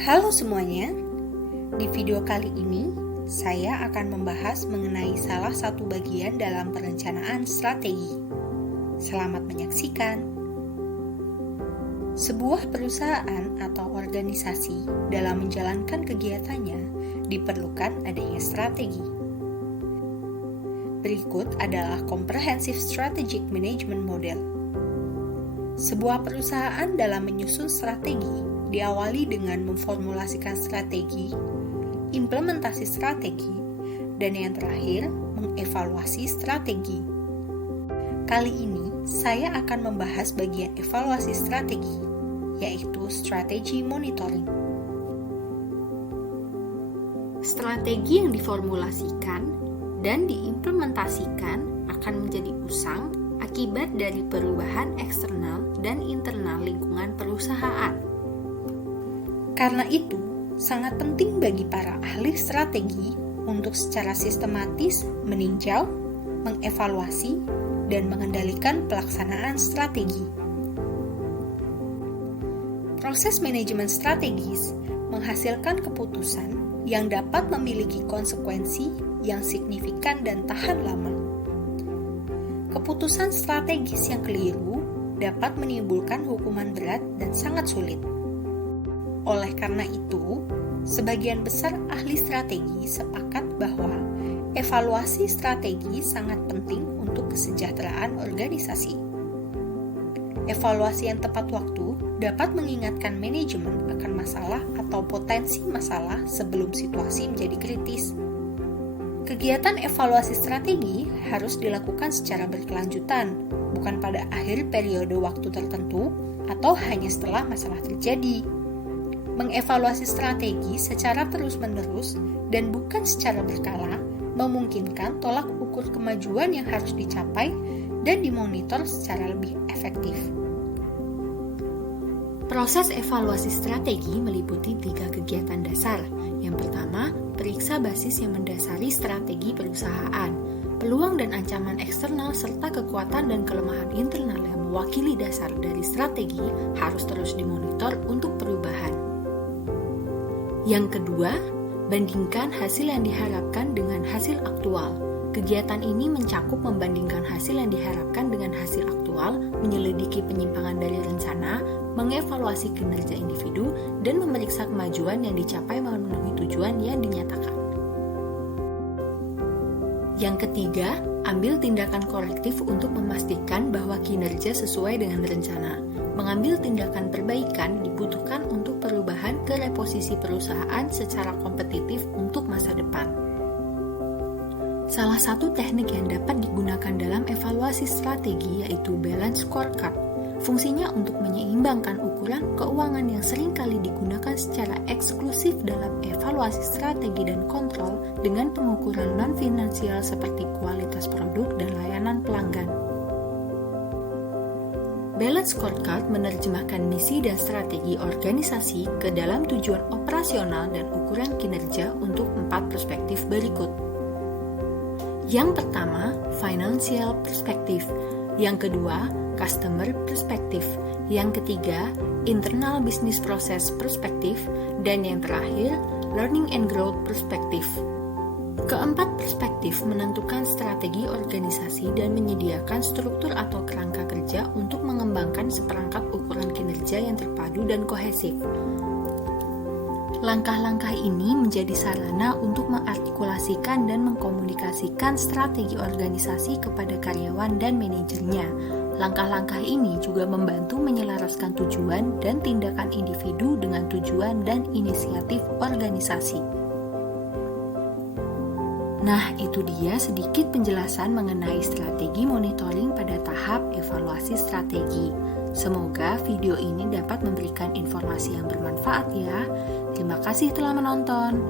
Halo semuanya, di video kali ini saya akan membahas mengenai salah satu bagian dalam perencanaan strategi. Selamat menyaksikan. Sebuah perusahaan atau organisasi dalam menjalankan kegiatannya diperlukan adanya strategi. Berikut adalah Comprehensive Strategic Management Model. Sebuah perusahaan dalam menyusun strategi diawali dengan memformulasikan strategi, implementasi strategi, dan yang terakhir, mengevaluasi strategi. Kali ini, saya akan membahas bagian evaluasi strategi, yaitu strategi monitoring. Strategi yang diformulasikan dan diimplementasikan akan menjadi usang akibat dari perubahan eksternal dan internal lingkungan perusahaan. Karena itu, sangat penting bagi para ahli strategi untuk secara sistematis meninjau, mengevaluasi, dan mengendalikan pelaksanaan strategi. Proses manajemen strategis menghasilkan keputusan yang dapat memiliki konsekuensi yang signifikan dan tahan lama. Keputusan strategis yang keliru dapat menimbulkan hukuman berat dan sangat sulit. Oleh karena itu, sebagian besar ahli strategi sepakat bahwa evaluasi strategi sangat penting untuk kesejahteraan organisasi. Evaluasi yang tepat waktu dapat mengingatkan manajemen akan masalah atau potensi masalah sebelum situasi menjadi kritis. Kegiatan evaluasi strategi harus dilakukan secara berkelanjutan, bukan pada akhir periode waktu tertentu atau hanya setelah masalah terjadi. Mengevaluasi strategi secara terus-menerus dan bukan secara berkala memungkinkan tolak ukur kemajuan yang harus dicapai dan dimonitor secara lebih efektif. Proses evaluasi strategi meliputi 3 kegiatan dasar. Yang pertama, periksa basis yang mendasari strategi perusahaan. Peluang dan ancaman eksternal serta kekuatan dan kelemahan internal yang mewakili dasar dari strategi harus terus dimonitor untuk perubahan. Yang kedua, bandingkan hasil yang diharapkan dengan hasil aktual. Kegiatan ini mencakup membandingkan hasil yang diharapkan dengan hasil aktual, menyelidiki penyimpangan dari rencana, mengevaluasi kinerja individu, dan memeriksa kemajuan yang dicapai memenuhi tujuan yang dinyatakan. Yang ketiga, ambil tindakan korektif untuk memastikan bahwa kinerja sesuai dengan rencana. Mengambil tindakan perbaikan dibutuhkan untuk perubahan ke reposisi perusahaan secara kompetitif untuk masa depan. Salah satu teknik yang dapat digunakan dalam evaluasi strategi yaitu balance scorecard. Fungsinya untuk menyeimbangkan ukuran keuangan yang seringkali digunakan secara eksklusif dalam evaluasi strategi dan kontrol dengan pengukuran non-finansial seperti kualitas produk dan layanan pelanggan. Balance scorecard menerjemahkan misi dan strategi organisasi ke dalam tujuan operasional dan ukuran kinerja untuk 4 perspektif berikut. Yang pertama, financial perspective. Yang kedua, customer perspective. Yang ketiga, internal business process perspective. Dan yang terakhir, learning and growth perspective. Keempat perspektif menentukan strategi organisasi dan menyediakan struktur atau kerangka kerja untuk mengembangkan seperangkat ukuran kinerja yang terpadu dan kohesif. Langkah-langkah ini menjadi sarana untuk mengartikulasikan dan mengkomunikasikan strategi organisasi kepada karyawan dan manajernya. Langkah-langkah ini juga membantu menyelaraskan tujuan dan tindakan individu dengan tujuan dan inisiatif organisasi. Nah, itu dia sedikit penjelasan mengenai strategi monitoring pada tahap evaluasi strategi. Semoga video ini dapat memberikan informasi yang bermanfaat ya. Terima kasih telah menonton.